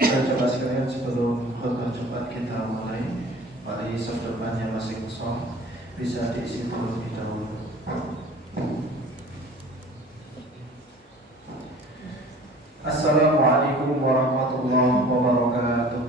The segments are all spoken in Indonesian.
Coba sekalian sebelum khutbah Jumat kita mulai, mari soft depannya masih kosong, bisa diisi terlebih dahulu. Assalamualaikum warahmatullahi wabarakatuh.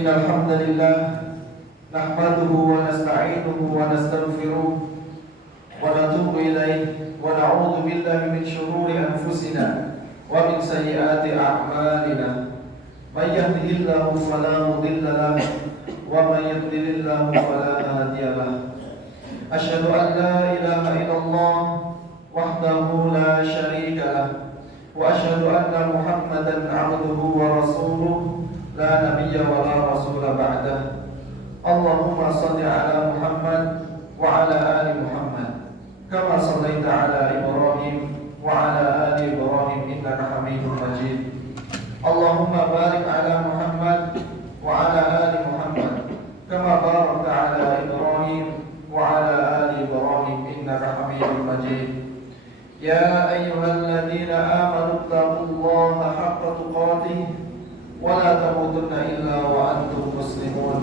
Innal hamdalillah nahmaduhu wa nasta'inuhu wa nastaghfiruh wa natubu ilayhi wa na'udzu billahi min shururi anfusina wa min sayyiati a'malina. May yahdihillahu fala mudilla lahu wa may yudlilillahu fala hadiya lahu. Asyhadu an la ilaha illallah wahdahu la syarika lahu wa asyhadu anna Muhammadan 'abduhu wa rasuluh la nabiyya wa la rasula ba'dah. Allahumma salli ala Muhammad wa ala ali Muhammad kama sallaita ala Ibrahim wa ala ali Ibrahim innaka Hamidum Majid. Allahumma barik ala Muhammad wa ala ali Muhammad kama barakta ala Ibrahim wa ala ali Ibrahim innaka Hamidum Majid. Ya ayyuhalladzina amanu taqullaha haqqa tuqatih wa la tamutunna illa wa antum muslimun.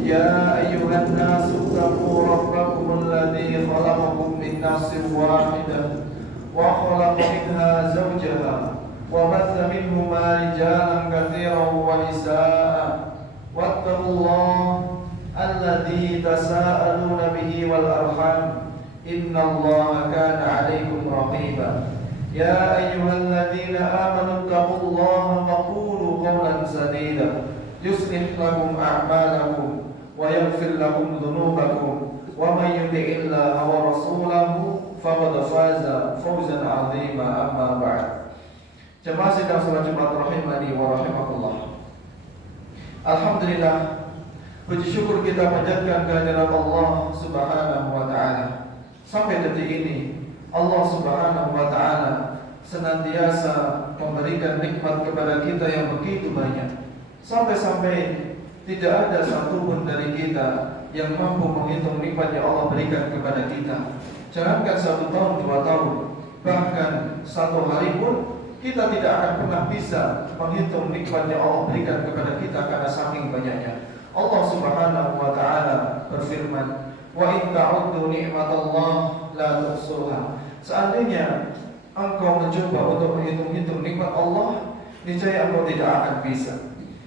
Ya ayyuhan nasu taqu rabbakum alladzi khalaqakum min nafsin wahidah wa khalaqa minha zawjaha وبث منهما رجالا كثيرا ونساء واتقوا الله الذي تساءلون به والأرحام إن الله كان عليكم رقيبا يا أيها الذين آمنوا اتقوا الله وقولوا قولا سديدا يصلح لكم أعمالكم ويغفر لكم ذنوبكم ومن يطع الله ورسوله فقد فاز فوزا عظيما أما بعد. Jemaah sidang salat Jumat rahimani wa rahimakumullah. Alhamdulillah, puji syukur kita panjatkan kehadirat Allah Subhanahu wa taala. Sampai detik ini Allah Subhanahu wa taala senantiasa memberikan nikmat kepada kita yang begitu banyak. Sampai-sampai tidak ada satupun dari kita yang mampu menghitung nikmat yang Allah berikan kepada kita. Jangankan 1 tahun, 2 tahun, bahkan 1 hari pun kita tidak akan pernah bisa menghitung nikmat yang Allah berikan kepada kita karena saking banyaknya. Allah Subhanahu wa taala berfirman, "Wa in ta'uddu ni'matallah la tuhsuha." Seandainya engkau mencoba untuk menghitung-hitung nikmat Allah, niscaya engkau tidak akan bisa.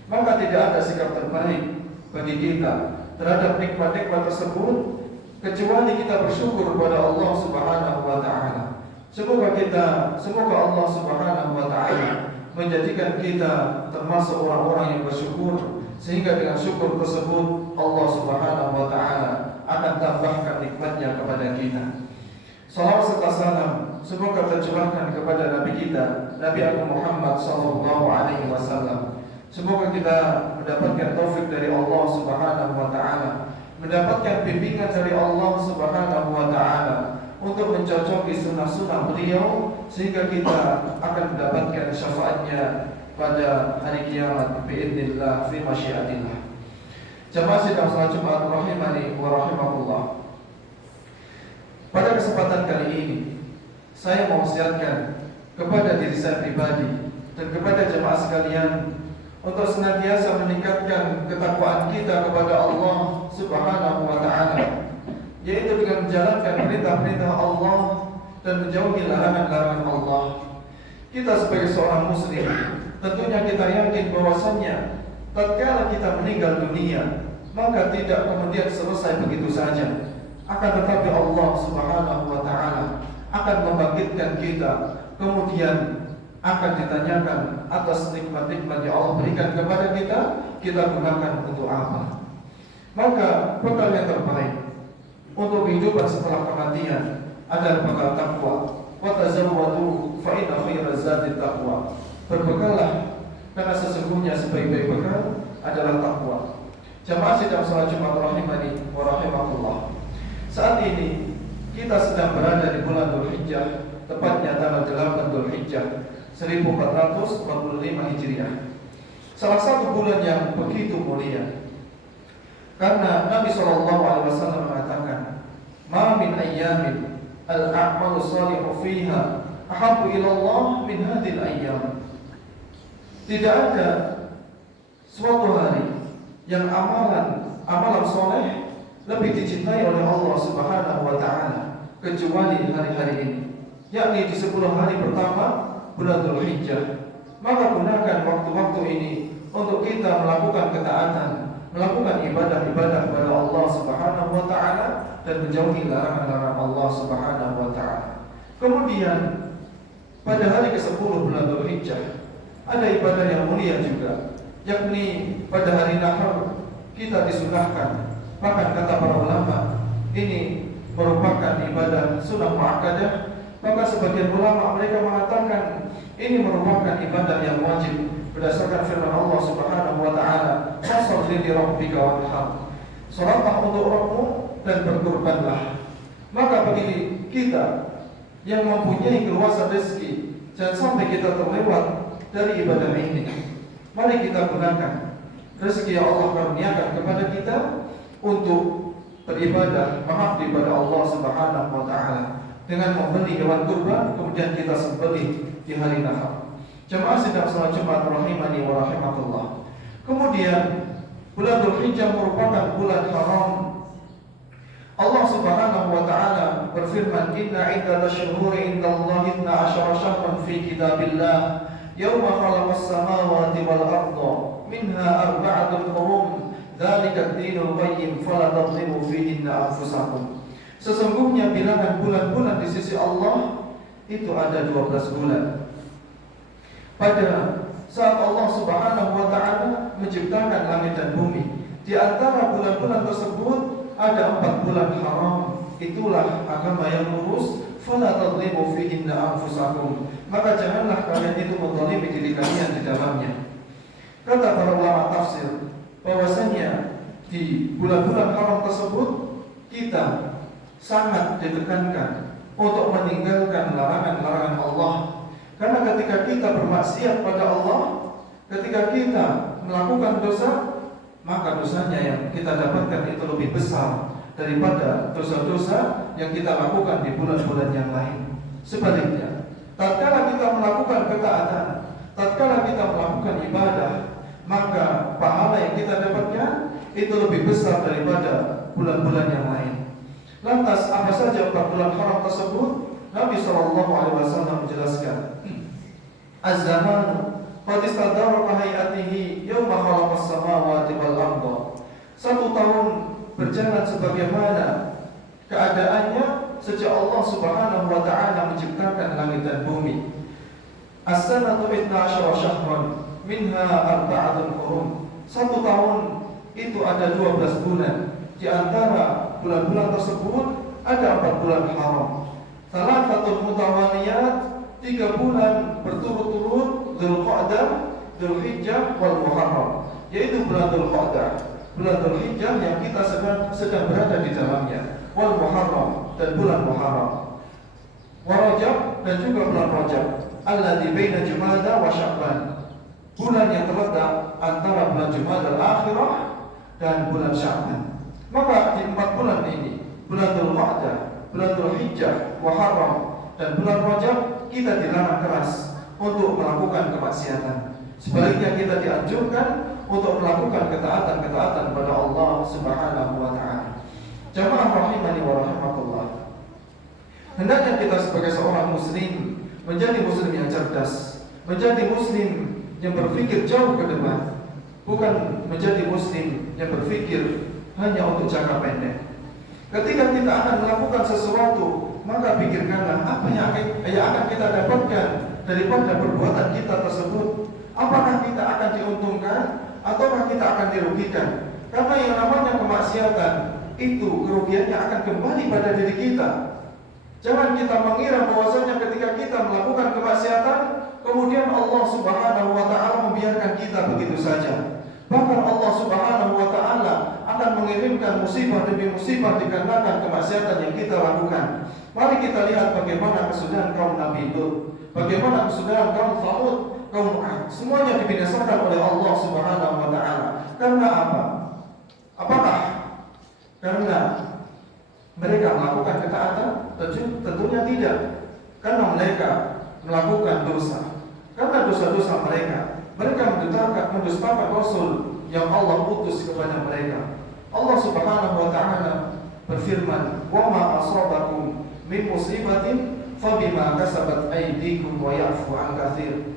Maka tidak ada sikap terbaik bagi kita terhadap nikmat-nikmat tersebut kecuali kita bersyukur kepada Allah Subhanahu wa taala. Semoga Allah Subhanahu wa taala menjadikan kita termasuk orang-orang yang bersyukur, sehingga dengan syukur tersebut Allah Subhanahu wa taala akan tambahkan nikmatnya kepada kita. Salawat serta salam semoga tercurahkan kepada Nabi kita, Nabi Agung Muhammad sallallahu alaihi wasallam. Semoga kita mendapatkan taufik dari Allah Subhanahu wa taala, mendapatkan bimbingan dari Allah Subhanahu wa taala untuk mencocoki sunnah-sunnah beliau, sehingga kita akan mendapatkan syafaatnya pada hari kiamat biidznillah fi masyiatillah. Jemaah sidang salat Jumat rahimani wa rahimakumullah. Pada kesempatan kali ini saya mau wasiatkan kepada diri saya pribadi dan kepada jemaah sekalian untuk senantiasa meningkatkan ketakwaan kita kepada Allah Subhanahu wa taala, yaitu dengan menjalankan perintah-perintah Allah dan menjauhi larangan-larangan Allah. Kita sebagai seorang muslim tentunya kita yakin bahwasannya tatkala kita meninggal dunia, maka tidak kemudian selesai begitu saja. Akan tetapi Allah Subhanahu wa taala akan membangkitkan kita, kemudian akan ditanyakan atas nikmat-nikmat yang Allah berikan kepada kita, kita gunakan untuk apa? Maka bekal yang terbaik untuk kehidupan setelah kematian adalah bekal takwa. Wa tazawwadu fa inna khairaz zadi taqwa. Berbekallah karena sesungguhnya sebaik-baik bekal adalah takwa. Jamaah sidang salat Jumat rahimani wa rahimakumullah. Saat ini kita sedang berada di bulan Dzulhijjah, tepatnya tanggal 8 Dzulhijjah 1445 Hijriah. Salah satu bulan yang begitu mulia. Karena Nabi SAW mengatakan, "Ma min ayyamin al-a'malu shalihu fiha ahabbu ila Allah min hadhil ayyam." Tidak ada suatu hari yang amalan soleh lebih dicintai oleh Allah Subhanahu wa taala kecuali hari-hari ini, yakni di 10 hari pertama bulan Dzulhijjah. Maka gunakan waktu-waktu ini untuk kita melakukan ketaatan, melakukan ibadah-ibadah kepada Allah Subhanahu wa taala dan menjauhi larangan-larangan Allah Subhanahu wa taala. Kemudian pada hari ke-10 bulan Dzulhijjah ada ibadah yang mulia juga, yakni pada hari Nahar kita disunahkan. Bahkan kata para ulama, ini merupakan ibadah sunnah muakkadah. Maka sebagian ulama mereka mengatakan ini merupakan ibadah yang wajib berdasarkan firman Allah Subhanahu wa taala, "Fasholli li rabbika wanhar." Salatlah untuk Rabbmu dan berkurbanlah. Maka bagi kita yang mempunyai keluasan rezeki, jangan sampai kita terlewat dari ibadah ini. Mari kita gunakan rezeki yang Allah karuniakan kepada kita untuk beribadah, mengabdi pada Allah Subhanahu wa taala dengan membeli hewan kurban, kemudian kita sembelih di hari Nahar. Jemaah sidang salat Jumat rahimani wa rahimakumullah. Kemudian bulan Dzulhijjah merupakan bulan haram. Allah Subhanahu wa taala berfirman, "Inna 'iddatash shuhuri indallahi 12 syahran fi kitabillah yauma khalaqas samawati wal arda minha arba'atun hurum dzalika ad-dinul qayyim fala tadhlimu fihinna anfusakum. Sesungguhnya bilangan bulan-bulan di sisi Allah itu ada 12 bulan. Pada saat Allah Subhanahu wa taala menciptakan langit dan bumi, di antara bulan-bulan tersebut ada 4 bulan haram. Itulah agama yang lurus. Fala tadhlimu fihinna anfusakum. Maka janganlah kalian itu menzalimi diri kalian di dalamnya. Kata para ulama tafsir bahwasanya di bulan-bulan haram tersebut kita sangat ditekankan untuk meninggalkan larangan-larangan Allah. Karena ketika kita bermaksiat pada Allah, ketika kita melakukan dosa, maka dosanya yang kita dapatkan itu lebih besar daripada dosa-dosa yang kita lakukan di bulan-bulan yang lain. Sebaliknya, tatkala kita melakukan ketaatan, tatkala kita melakukan ibadah, maka pahala yang kita dapatkan itu lebih besar daripada bulan-bulan yang lain. Lantas apa saja 4 bulan haram tersebut? Nabi SAW menjelaskan, Az-zamanu qad istadara ka hayatihi yauma khalaqas samawati wal arda. 1 tahun berjalan sebagaimana keadaannya sejak Allah Subhanahu wa taala menciptakan langit dan bumi. As-sanatu 12 syahran minha arba'atun hurum. 1 tahun itu ada 12 bulan. Di antara bulan-bulan tersebut ada 4 bulan haram. Thalathatul mutawaliyat, 3 bulan berturut-turut, Dzulqa'dah, Dzulhijjah wal Muharram, yaitu bulan Dzulqa'dah, bulan Dzulhijjah yang kita sedang berada di dalamnya, wal Muharram, dan bulan Muharram, wa Rajab, dan juga bulan Rajab, alladzi baina Jumada wa Sya'ban, bulan yang terletak antara bulan Jumadal Akhirah dan bulan Sya'ban. Maka di 4 bulan ini, bulan Dzulqa'dah, bulan Dzulhijjah, Muharram, dan bulan Rajab, kita dilarang keras untuk melakukan kemaksiatan. Sebaliknya kita dianjurkan untuk melakukan ketaatan-ketaatan kepada Allah Subhanahu wa taala. Jamaah rahimani wa rahimakumullah. Hendaknya kita sebagai seorang muslim menjadi muslim yang cerdas, menjadi muslim yang berpikir jauh ke depan, bukan menjadi muslim yang berpikir hanya untuk jangka pendek. Ketika kita akan melakukan sesuatu, maka pikirkanlah apa yang akan kita dapatkan daripada perbuatan kita tersebut. Apakah kita akan diuntungkan ataukah kita akan dirugikan? Karena yang namanya kemaksiatan itu kerugiannya akan kembali pada diri kita. Jangan kita mengira bahwasanya ketika kita melakukan kemaksiatan, kemudian Allah Subhanahu wa taala membiarkan kita begitu saja. Bahkan Allah Subhanahu wa taala akan mengirimkan musibah demi musibah dikarenakan kemaksiatan yang kita lakukan. Mari kita lihat bagaimana kesudahan kaum Nabi Lut, bagaimana kesudahan kaum Thamud, kaum Ad, semuanya dibinasakan oleh Allah Subhanahu wa taala. Karena apa? Apakah karena mereka melakukan ketaatan? Tentunya tidak. Karena mereka melakukan dosa. Karena dosa-dosa mereka mendustakan Rasul yang Allah utus kepada mereka. Allah Subhanahu wa taala berfirman, "Wa ma asabakum min musibatin fabima kasabat aydikum wa ya'fu 'an katsir."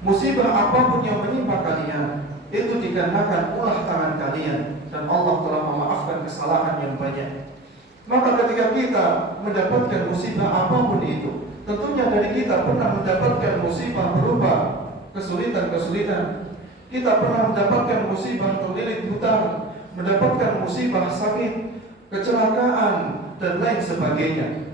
Musibah apapun yang menimpa kalian itu dikarenakan ulah tangan kalian, dan Allah telah memaafkan kesalahan yang banyak. Maka ketika kita mendapatkan musibah apapun itu, tentunya dari kita pernah mendapatkan musibah berupa kesulitan-kesulitan. Kita pernah mendapatkan musibah terlilit hutang, mendapatkan musibah sakit, kecelakaan, dan lain sebagainya.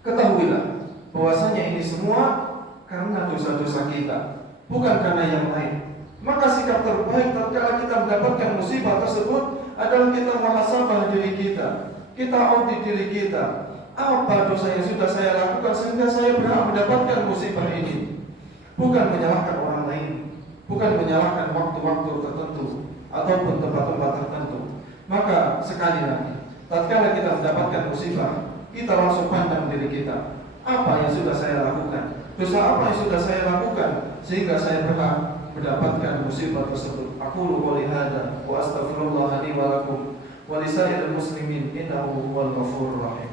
Ketahuilah bahwasanya ini semua karena dosa-dosa kita, bukan karena yang lain. Maka sikap terbaik tatkala kita mendapatkan musibah tersebut adalah kita muhasabah diri kita. Kita audit diri kita. Apa dosa yang sudah saya lakukan sehingga saya berhak mendapatkan musibah ini? Bukan menyalahkan orang lain, bukan menyalahkan waktu-waktu tertentu ataupun tempat-tempat tertentu. Maka sekali lagi, tatkala kita mendapatkan musibah, kita langsung pandang diri kita. Apa yang sudah saya lakukan? Dosa apa yang sudah saya lakukan sehingga saya berhak mendapatkan musibah tersebut? Aqulu qouli hadza wa astaghfirullah li wa lakum wa lisa'iril muslimin innahu huwal ghafurur rahim.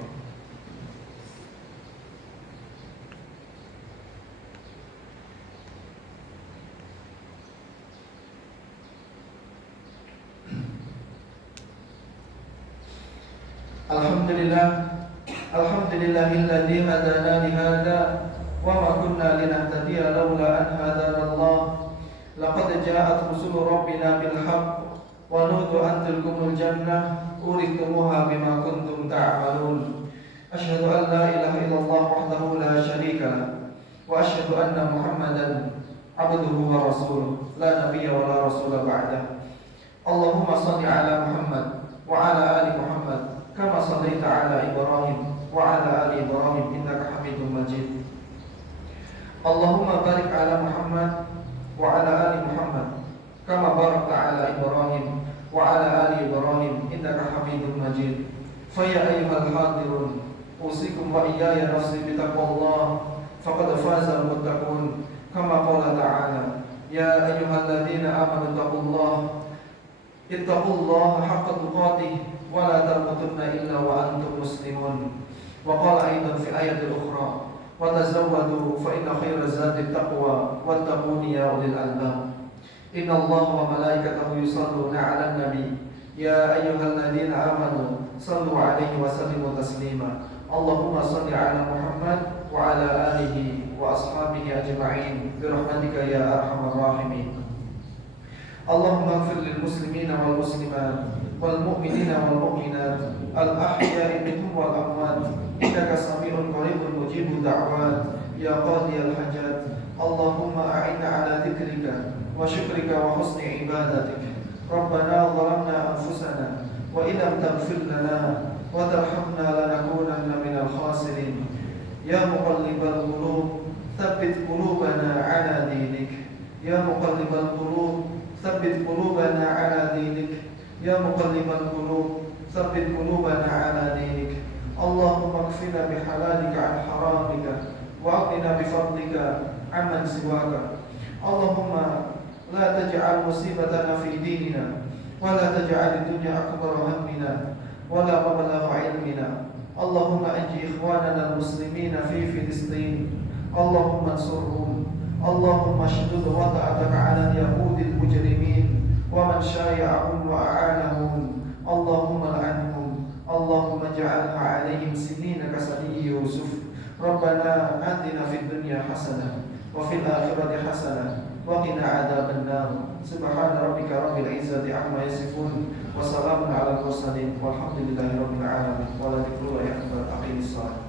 Alhamdulillah, alhamdulillahilladzi hadana li hada wa ma kunna linahtadiya laula an hadana Allah. Laqad ja'at rusulu rabbina bil haqq wa nudu an tilkumul jannah uritumuha bima kuntum ta'malun. Asyhadu an la ilaha illallah wahdahu la syarika lah wa asyhadu anna Muhammadan abduhu wa rasuluh la nabiyya wa la rasula ba'dah. Allahumma shalli ala Muhammad wa ala ali Muhammad kama shallaita ala Ibrahim wa ala ali Ibrahim innaka Hamidum Majid. Allahumma barik ala Muhammad wa ala ali Muhammad kama barakta ala Ibrahim wa ala ali Ibrahim innaka Hamidum Majid. Fa ya ayyuhal hadirun usikum wa iyaya nafsi bi taqwallah faqad faza al-muttaqun kama qala ta'ala ya ayyuhalladzina amanu ittaqullaha haqqa tuqatih wa la tamutunna illa wa antum muslimun. Wa qala aidan fi ayatil ukhra wa tazawwadu fa inna khayra zadi taqwa wattaquni ya ulil albab. Inna Allaha wa malaikatahu yusalluna 'alan nabi ya ayyuhalladzina amanu sallu 'alaihi wa sallimu taslima. Allahumma shalli 'ala Muhammad wa 'ala alihi wa ashabihi ajma'in bi rahmatika ya arhamar rahimin. Allahumma ighfir lil muslimina wal muslimat wal mu'minina wal mu'minat al ahya'i minhum wal amwat innaka sami'un qaribun mujibud da'wat ya qadiyal hajat. Allahumma a'inna 'ala dzikrika wa syukrika wa husni ibadatik. Rabbana zalamna anfusana wa illam taghfir lana wa tarhamna lanakunanna minal khasirin. Ya muqallibal qulub tsabbit qulubana 'ala dinik. Ya muqallibal qulub tsabbit qulubana 'ala dinik. Ya muqallibal qulub tsabbit qulubana 'ala dinik. Allahumma kfina bihalalika 'an haramika wa aghnina bifadlika 'amman siwaka. Allahumma la taj'al musibatana fi dinina wa la taj'al ad-dunya akbar hammina wa la mablagha 'ilmina. Allahumma anji ikhwanana al-muslimina fi Filistin. Allahumma ansurhum. Allahumma shdud wada'ataka 'ala al-yahudi al-mujrimin wa man syaya'ahum wa a'anahum. Allahumma la'anhum. Allahumma ja'alha 'alaihim sinina kasani Yusuf. Rabbana atina fid dunya hasanah wa fil akhirati hasanah wa qina 'adzaban nar. Subhana rabbika rabbil izzati amma yasifun wa salamun 'alal mursalin walhamdulillahi rabbil alamin. Wa la dzikrullahi akbar. Aqimis shalah.